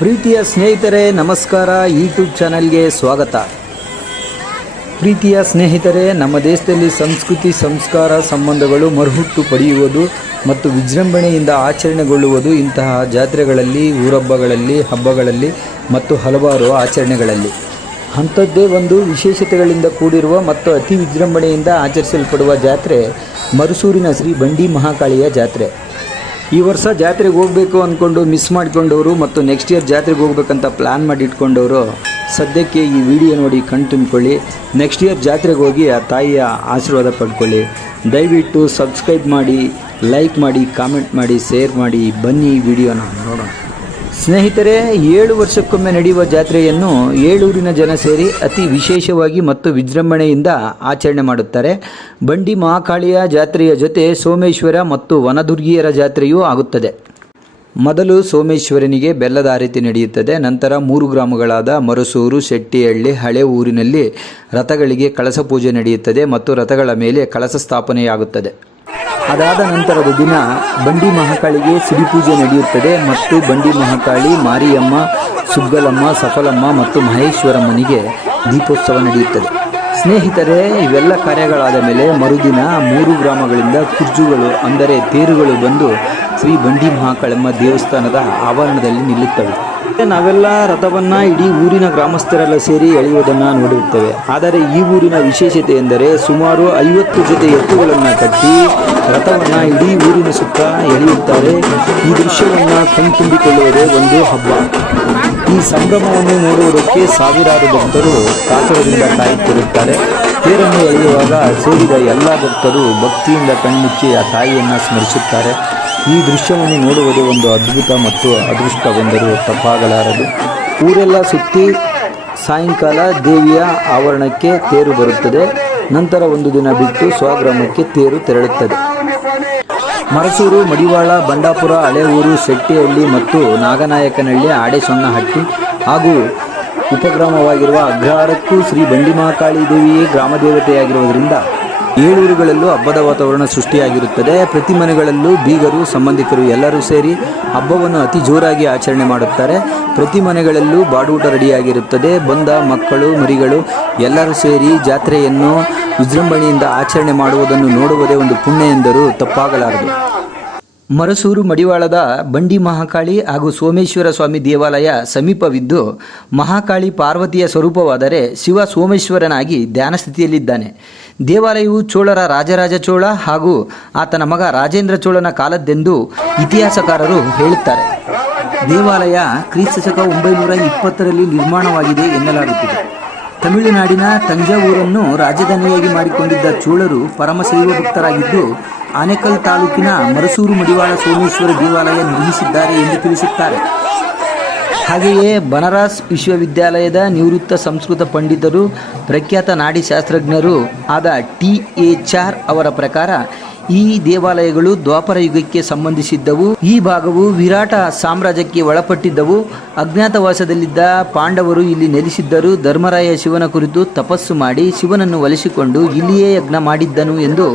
ಪ್ರೀತಿಯ ಸ್ನೇಹಿತರೆ ನಮಸ್ಕಾರ. ಯೂಟ್ಯೂಬ್ ಚಾನಲ್ಗೆ ಸ್ವಾಗತ. ಪ್ರೀತಿಯ ಸ್ನೇಹಿತರೆ, ನಮ್ಮ ದೇಶದಲ್ಲಿ ಸಂಸ್ಕೃತಿ ಸಂಸ್ಕಾರ ಸಂಬಂಧಗಳು ಮರುಹುಟ್ಟು ಪಡೆಯುವುದು ಮತ್ತು ವಿಜೃಂಭಣೆಯಿಂದ ಆಚರಣೆಗೊಳ್ಳುವುದು ಇಂತಹ ಜಾತ್ರೆಗಳಲ್ಲಿ, ಊರಹಬ್ಬಗಳಲ್ಲಿ, ಹಬ್ಬಗಳಲ್ಲಿ ಮತ್ತು ಹಲವಾರು ಆಚರಣೆಗಳಲ್ಲಿ. ಅಂಥದ್ದೇ ಒಂದು ವಿಶೇಷತೆಗಳಿಂದ ಕೂಡಿರುವ ಮತ್ತು ಅತಿ ವಿಜೃಂಭಣೆಯಿಂದ ಆಚರಿಸಲ್ಪಡುವ ಜಾತ್ರೆ ಮರುಸೂರಿನ ಶ್ರೀ ಬಂಡಿ ಮಹಾಕಾಳಿಯ ಜಾತ್ರೆ. ಈ ವರ್ಷ ಜಾತ್ರೆಗೆ ಹೋಗಬೇಕು ಅಂದ್ಕೊಂಡು ಮಿಸ್ ಮಾಡಿಕೊಂಡವರು ಮತ್ತು ನೆಕ್ಸ್ಟ್ ಇಯರ್ ಜಾತ್ರೆಗೆ ಹೋಗ್ಬೇಕಂತ ಪ್ಲ್ಯಾನ್ ಮಾಡಿ ಇಟ್ಕೊಂಡವರು ಸದ್ಯಕ್ಕೆ ಈ ವಿಡಿಯೋ ನೋಡಿ ಕಣ್ ತುಂಬಿಕೊಳ್ಳಿ. ನೆಕ್ಸ್ಟ್ ಇಯರ್ ಜಾತ್ರೆಗೆ ಹೋಗಿ ಆ ತಾಯಿಯ ಆಶೀರ್ವಾದ ಪಡ್ಕೊಳ್ಳಿ. ದಯವಿಟ್ಟು ಸಬ್ಸ್ಕ್ರೈಬ್ ಮಾಡಿ, ಲೈಕ್ ಮಾಡಿ, ಕಾಮೆಂಟ್ ಮಾಡಿ, ಶೇರ್ ಮಾಡಿ. ಬನ್ನಿ ಈ ವಿಡಿಯೋನ ನೋಡೋಣ. ಸ್ನೇಹಿತರೆ, 7 ವರ್ಷಕ್ಕೊಮ್ಮೆ ನಡೆಯುವ ಜಾತ್ರೆಯನ್ನು ಏಳೂರಿನ ಜನ ಸೇರಿ ಅತಿ ವಿಶೇಷವಾಗಿ ಮತ್ತು ವಿಜೃಂಭಣೆಯಿಂದ ಆಚರಣೆ ಮಾಡುತ್ತಾರೆ. ಬಂಡಿ ಮಹಾಕಾಳಿಯ ಜಾತ್ರೆಯ ಜೊತೆ ಸೋಮೇಶ್ವರ ಮತ್ತು ವನದುರ್ಗಿಯರ ಜಾತ್ರೆಯೂ ಆಗುತ್ತದೆ. ಮೊದಲು ಸೋಮೇಶ್ವರನಿಗೆ ಬೆಲ್ಲದ ಆರತಿ ನಡೆಯುತ್ತದೆ. ನಂತರ 3 ಗ್ರಾಮಗಳಾದ ಮರಸೂರು, ಶೆಟ್ಟಿಹಳ್ಳಿ, ಹಳೆ ಊರಿನಲ್ಲಿ ರಥಗಳಿಗೆ ಕಳಸ ಪೂಜೆ ನಡೆಯುತ್ತದೆ ಮತ್ತು ರಥಗಳ ಮೇಲೆ ಕಳಸ ಸ್ಥಾಪನೆಯಾಗುತ್ತದೆ. ಅದಾದ ನಂತರದ ದಿನ ಬಂಡಿ ಮಹಾಕಾಳಿಗೆ ಸಿಡಿಪೂಜೆ ನಡೆಯುತ್ತದೆ ಮತ್ತು ಬಂಡಿ ಮಹಾಕಾಳಿ, ಮಾರಿಯಮ್ಮ, ಸುಗ್ಗಲಮ್ಮ, ಸಫಲಮ್ಮ ಮತ್ತು ಮಹೇಶ್ವರಮ್ಮನಿಗೆ ದೀಪೋತ್ಸವ ನಡೆಯುತ್ತದೆ. ಸ್ನೇಹಿತರೆ, ಇವೆಲ್ಲ ಕಾರ್ಯಗಳಾದ ಮೇಲೆ ಮರುದಿನ 3 ಗ್ರಾಮಗಳಿಂದ ಕುರ್ಜುಗಳು ಅಂದರೆ ತೇರುಗಳು ಬಂದು ಶ್ರೀ ಬಂಡಿ ಮಹಾಕಾಳಮ್ಮ ದೇವಸ್ಥಾನದ ಆವರಣದಲ್ಲಿ ನಿಲ್ಲುತ್ತವೆ. ನಾವೆಲ್ಲ ರಥವನ್ನು ಇಡೀ ಊರಿನ ಗ್ರಾಮಸ್ಥರೆಲ್ಲ ಸೇರಿ ಎಳೆಯುವುದನ್ನು ನೋಡಿರುತ್ತೇವೆ. ಆದರೆ ಈ ಊರಿನ ವಿಶೇಷತೆ ಎಂದರೆ ಸುಮಾರು 50 ಜೊತೆ ಎತ್ತುಗಳನ್ನು ಕಟ್ಟಿ ರಥವನ್ನು ಇಡೀ ಊರಿನ ಸುತ್ತ ಎಳೆಯುತ್ತಾರೆ. ಈ ದೃಶ್ಯವನ್ನು ಕಣ್ತುಂಬಿಕೊಳ್ಳುವುದೇ ಒಂದು ಹಬ್ಬ. ಈ ಸಂಭ್ರಮವನ್ನು ನೋಡುವುದಕ್ಕೆ ಸಾವಿರಾರು ಭಕ್ತರು ಕಾತರದಿಂದ ಕಾಯುತ್ತಿರುತ್ತಾರೆ. ತೇರನ್ನು ಎಳೆಯುವಾಗ ಸೇರಿದ ಎಲ್ಲ ಭಕ್ತರು ಭಕ್ತಿಯಿಂದ ಕಣ್ಮುಚ್ಚಿ ಆ ತಾಯಿಯನ್ನು ಸ್ಮರಿಸುತ್ತಾರೆ. ಈ ದೃಶ್ಯವನ್ನು ನೋಡುವುದು ಒಂದು ಅದ್ಭುತ ಮತ್ತು ಅದೃಷ್ಟವೆಂದರೂ ತಪ್ಪಾಗಲಾರದು. ಊರೆಲ್ಲ ಸುತ್ತಿ ಸಾಯಂಕಾಲ ದೇವಿಯ ಆವರಣಕ್ಕೆ ತೇರು ಬರುತ್ತದೆ. ನಂತರ ಒಂದು ದಿನ ಬಿಟ್ಟು ಸ್ವಗ್ರಾಮಕ್ಕೆ ತೇರು ತೆರಳುತ್ತದೆ. ಮರಸೂರು, ಮಡಿವಾಳ, ಬಂಡಾಪುರ, ಹಳೆ ಊರು, ಶೆಟ್ಟಿಹಳ್ಳಿ ಮತ್ತು ನಾಗನಾಯಕನಹಳ್ಳಿ, ಆಡೆಸೊನ್ನಹಟ್ಟಿ ಹಾಗೂ ಉಪಗ್ರಾಮವಾಗಿರುವ ಅಗ್ರಹಾರಕ್ಕೂ ಶ್ರೀ ಬಂಡಿ ಮಹಾಕಾಳಿ ದೇವಿಯೇ ಗ್ರಾಮ ದೇವತೆಯಾಗಿರುವುದರಿಂದ 7 ಊರುಗಳಲ್ಲೂ ಹಬ್ಬದ ವಾತಾವರಣ ಸೃಷ್ಟಿಯಾಗಿರುತ್ತದೆ. ಪ್ರತಿ ಮನೆಗಳಲ್ಲೂ ಬೀಗರು, ಸಂಬಂಧಿಕರು ಎಲ್ಲರೂ ಸೇರಿ ಹಬ್ಬವನ್ನು ಅತಿ ಜೋರಾಗಿ ಆಚರಣೆ ಮಾಡುತ್ತಾರೆ. ಪ್ರತಿ ಮನೆಗಳಲ್ಲೂ ಬಾಡೂಟ ರೆಡಿಯಾಗಿರುತ್ತದೆ. ಬಂದ ಮಕ್ಕಳು, ಮರಿಗಳು ಎಲ್ಲರೂ ಸೇರಿ ಜಾತ್ರೆಯನ್ನು ವಿಜೃಂಭಣೆಯಿಂದ ಆಚರಣೆ ಮಾಡುವುದನ್ನು ನೋಡುವುದೇ ಒಂದು ಪುಣ್ಯ ಎಂದರೂ ತಪ್ಪಾಗಲಾರದು. ಮರಸೂರು ಮಡಿವಾಳದ ಬಂಡಿ ಮಹಾಕಾಳಿ ಹಾಗೂ ಸೋಮೇಶ್ವರ ಸ್ವಾಮಿ ದೇವಾಲಯ ಸಮೀಪವಿದ್ದು, ಮಹಾಕಾಳಿ ಪಾರ್ವತಿಯ ಸ್ವರೂಪವಾದರೆ ಶಿವ ಸೋಮೇಶ್ವರನಾಗಿ ಧ್ಯಾನ ಸ್ಥಿತಿಯಲ್ಲಿದ್ದಾನೆ. ದೇವಾಲಯವು ಚೋಳರ ರಾಜರಾಜ ಚೋಳ ಹಾಗೂ ಆತನ ಮಗ ರಾಜೇಂದ್ರ ಚೋಳನ ಕಾಲದ್ದೆಂದು ಇತಿಹಾಸಕಾರರು ಹೇಳುತ್ತಾರೆ. ದೇವಾಲಯ ಕ್ರಿಸ್ತಶಕ 920ರಲ್ಲಿ ನಿರ್ಮಾಣವಾಗಿದೆ ಎನ್ನಲಾಗುತ್ತಿದೆ. ತಮಿಳುನಾಡಿನ ತಂಜಾವೂರನ್ನು ರಾಜಧಾನಿಯಾಗಿ ಮಾಡಿಕೊಂಡಿದ್ದ ಚೋಳರು ಪರಮಶೈವ ಭಕ್ತರಾಗಿದ್ದು ಆನೇಕಲ್ ತಾಲೂಕಿನ ಮರಸೂರು ಮಡಿವಾಳ ಸೋಮೇಶ್ವರ ದೇವಾಲಯ ನಿರ್ಮಿಸಿದ್ದಾರೆ ಎಂದು ತಿಳಿಸುತ್ತಾರೆ. ಹಾಗೆಯೇ ಬನಾರಸ್ ವಿಶ್ವವಿದ್ಯಾಲಯದ ನಿವೃತ್ತ ಸಂಸ್ಕೃತ ಪಂಡಿತರು, ಪ್ರಖ್ಯಾತ ನಾಡಿಶಾಸ್ತ್ರಜ್ಞರು ಆದ ಟಿ.ಎ. ಚಾರ್ ಅವರ ಪ್ರಕಾರ ಈ ದೇವಾಲಯಗಳು ದ್ವಾಪರ ಯುಗಕ್ಕೆ ಸಂಬಂಧಿಸಿದ್ದವು. ಈ ಭಾಗವು ವಿರಾಟ ಸಾಮ್ರಾಜ್ಯಕ್ಕೆ ಒಳಪಟ್ಟಿದ್ದವು. ಅಜ್ಞಾತವಾಸದಲ್ಲಿದ್ದ ಪಾಂಡವರು ಇಲ್ಲಿ ನೆಲೆಸಿದ್ದರು. ಧರ್ಮರಾಯ ಶಿವನ ಕುರಿತು ತಪಸ್ಸು ಮಾಡಿ ಶಿವನನ್ನು ಒಲಿಸಿಕೊಂಡು ಇಲ್ಲಿಯೇ ಯಜ್ಞ ಮಾಡಿದ್ದನು ಎಂದು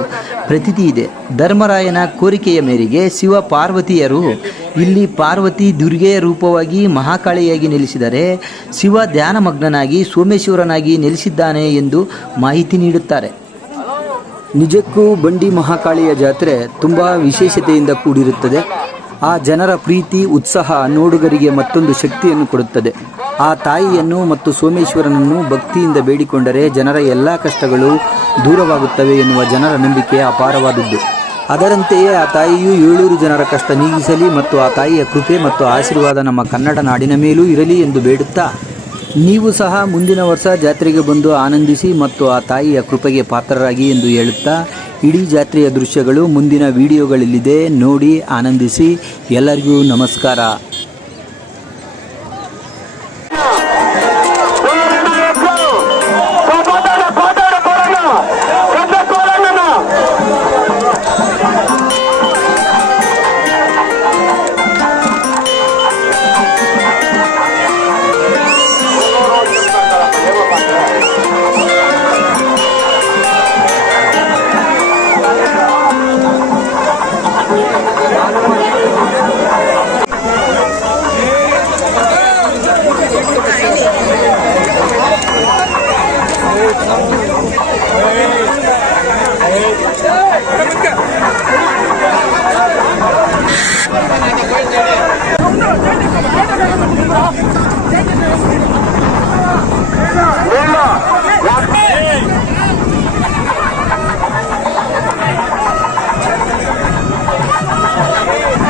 ಪ್ರತೀತಿ ಇದೆ. ಧರ್ಮರಾಯನ ಕೋರಿಕೆಯ ಮೇರೆಗೆ ಶಿವ ಪಾರ್ವತಿಯರು ಇಲ್ಲಿ ಪಾರ್ವತಿ ದುರ್ಗೆಯ ರೂಪವಾಗಿ ಮಹಾಕಾಳಿಯಾಗಿ ನೆಲೆಸಿದರೆ ಶಿವ ಧ್ಯಾನಮಗ್ನನಾಗಿ ಸೋಮೇಶ್ವರನಾಗಿ ನೆಲೆಸಿದ್ದಾನೆ ಎಂದು ಮಾಹಿತಿ ನೀಡುತ್ತಾರೆ. ನಿಜಕ್ಕೂ ಬಂಡಿ ಮಹಾಕಾಳಿಯ ಜಾತ್ರೆ ತುಂಬ ವಿಶೇಷತೆಯಿಂದ ಕೂಡಿರುತ್ತದೆ. ಆ ಜನರ ಪ್ರೀತಿ, ಉತ್ಸಾಹ ನೋಡುಗರಿಗೆ ಮತ್ತೊಂದು ಶಕ್ತಿಯನ್ನು ಕೊಡುತ್ತದೆ. ಆ ತಾಯಿಯನ್ನು ಮತ್ತು ಸೋಮೇಶ್ವರನನ್ನು ಭಕ್ತಿಯಿಂದ ಬೇಡಿಕೊಂಡರೆ ಜನರ ಎಲ್ಲ ಕಷ್ಟಗಳು ದೂರವಾಗುತ್ತವೆ ಎನ್ನುವ ಜನರ ನಂಬಿಕೆ ಅಪಾರವಾದದ್ದು. ಅದರಂತೆಯೇ ಆ ತಾಯಿಯು 7 ಜನರ ಕಷ್ಟ ನೀಗಿಸಲಿ ಮತ್ತು ಆ ತಾಯಿಯ ಕೃಪೆ ಮತ್ತು ಆಶೀರ್ವಾದ ನಮ್ಮ ಕನ್ನಡ ನಾಡಿನ ಮೇಲೂ ಇರಲಿ ಎಂದು ಬೇಡುತ್ತಾ, ನೀವು ಸಹ ಮುಂದಿನ ವರ್ಷ ಜಾತ್ರೆಗೆ ಬಂದು ಆನಂದಿಸಿ ಮತ್ತು ಆ ತಾಯಿಯ ಕೃಪೆಗೆ ಪಾತ್ರರಾಗಿ ಎಂದು ಹೇಳುತ್ತಾ, ಇಡೀ ಜಾತ್ರೆಯ ದೃಶ್ಯಗಳು ಮುಂದಿನ ವಿಡಿಯೋಗಳಲ್ಲಿದೆ, ನೋಡಿ ಆನಂದಿಸಿ. ಎಲ್ಲರಿಗೂ ನಮಸ್ಕಾರ.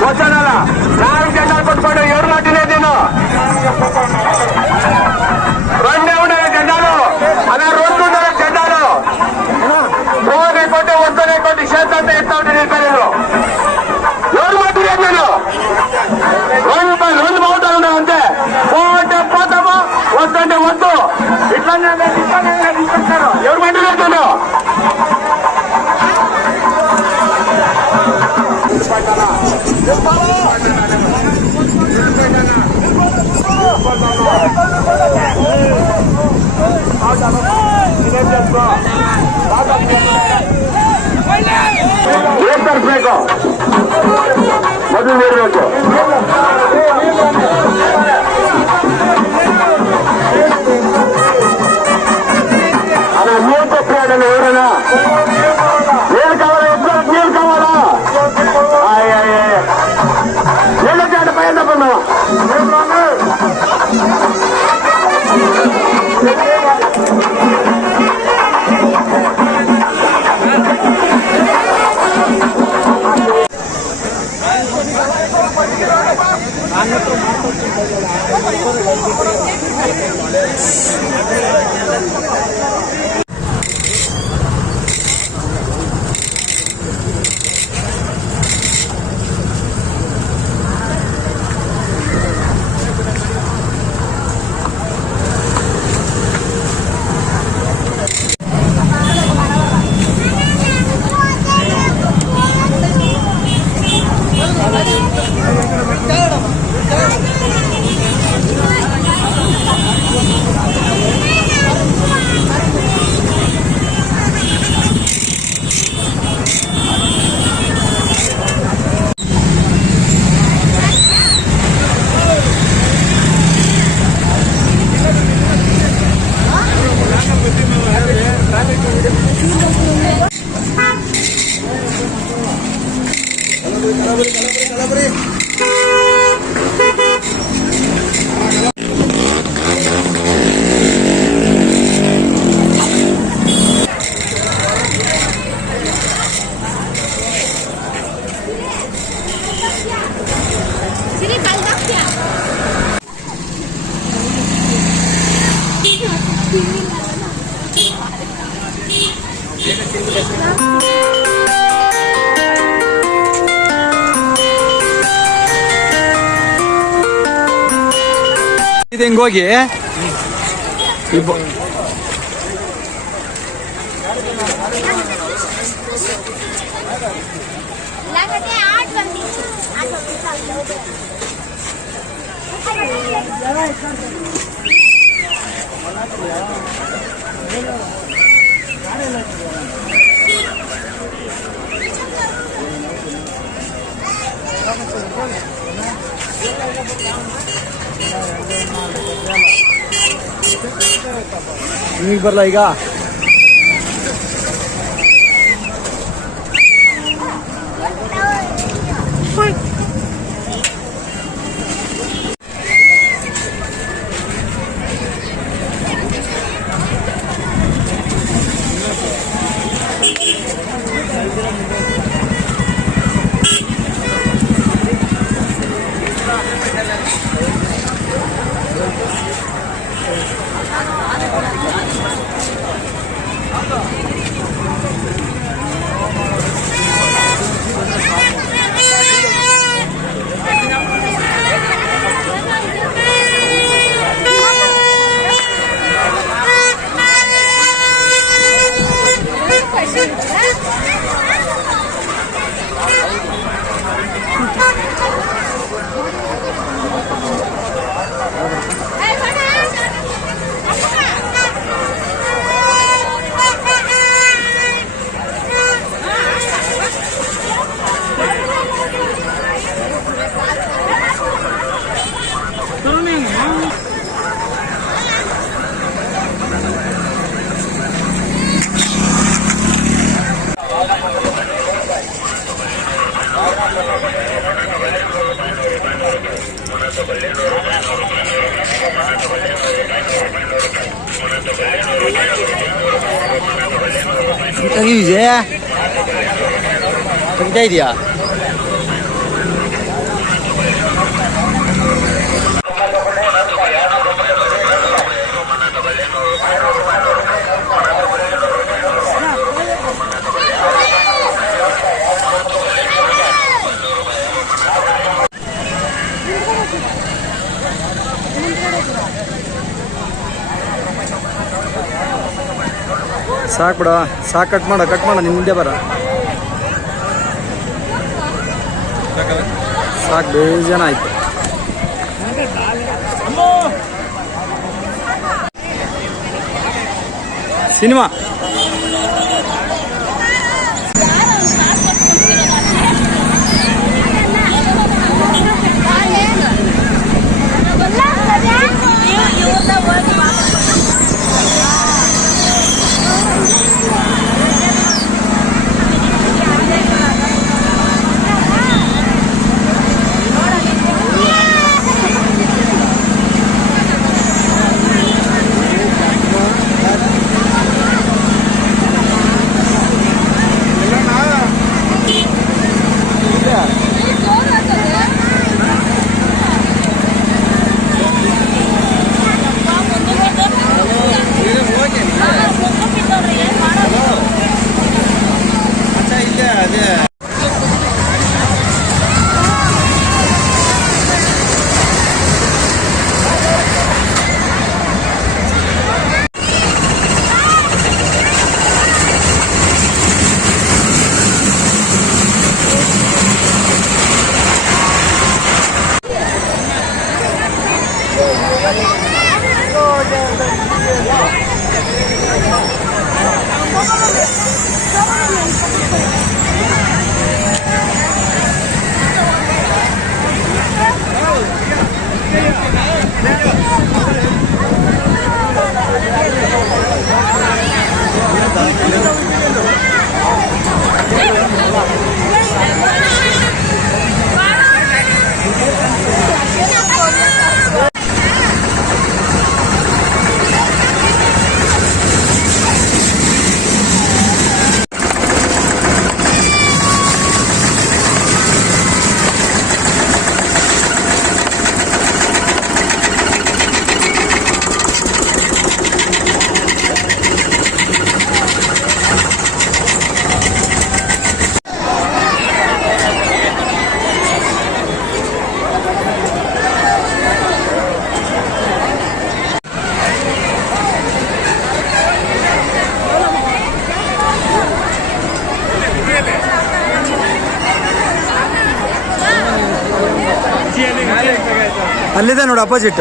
వచ్చానಲ್ಲ 4 జెండాలు కొట్టుకోండి. ఎవరు మాట్లాడేదేను 2 ఉండాలి జెండాలు అలా 2 ఉండాలి జెండాలు. పోనే కొట్టి వస్తూనే కొట్టి చేతంతా ఎత్తా ఉంటే నేను పేరు ఎవరు మాట్లాడేది నేను 2 బాగుంటారు ఉన్నాయి అంతే. పోతే పోతాము వస్తుంటే వద్దు ఇట్లానే తీసుకొచ్చారు. ఎవరు మాట్లాడేది నేను ಬೇಕು ಮೊದಲು ನೀಡಬೇಕು. అలా నీళ్ళు చెప్పాడని ఎవరైనా నీళ్ళు కావాలా ఎప్పుడు నీళ్ళు కావాలా నీళ్ళు వచ్చాడ పైన తప్పన్నావా ಇದು ಹಿಂಗೋಗಿ ನಿಮಗೆ ಬರಲ್ಲ ಈಗ ವಿಜಯ ತೆಗಿತಾ ಇದೆಯಾ? ಸಾಕು ಬಿಡ, ಸಾಕು. ಕಟ್ ಮಾಡ ನಿಮ್ಮ ಮುಂದೆ ಬರ. ಸಾಕು, ಬೇಜಾನ ಆಯ್ತು. ಸಿನಿಮಾ ಅಲ್ಲಿದೆ ನೋಡು, ಅಪೋಸಿಟ್.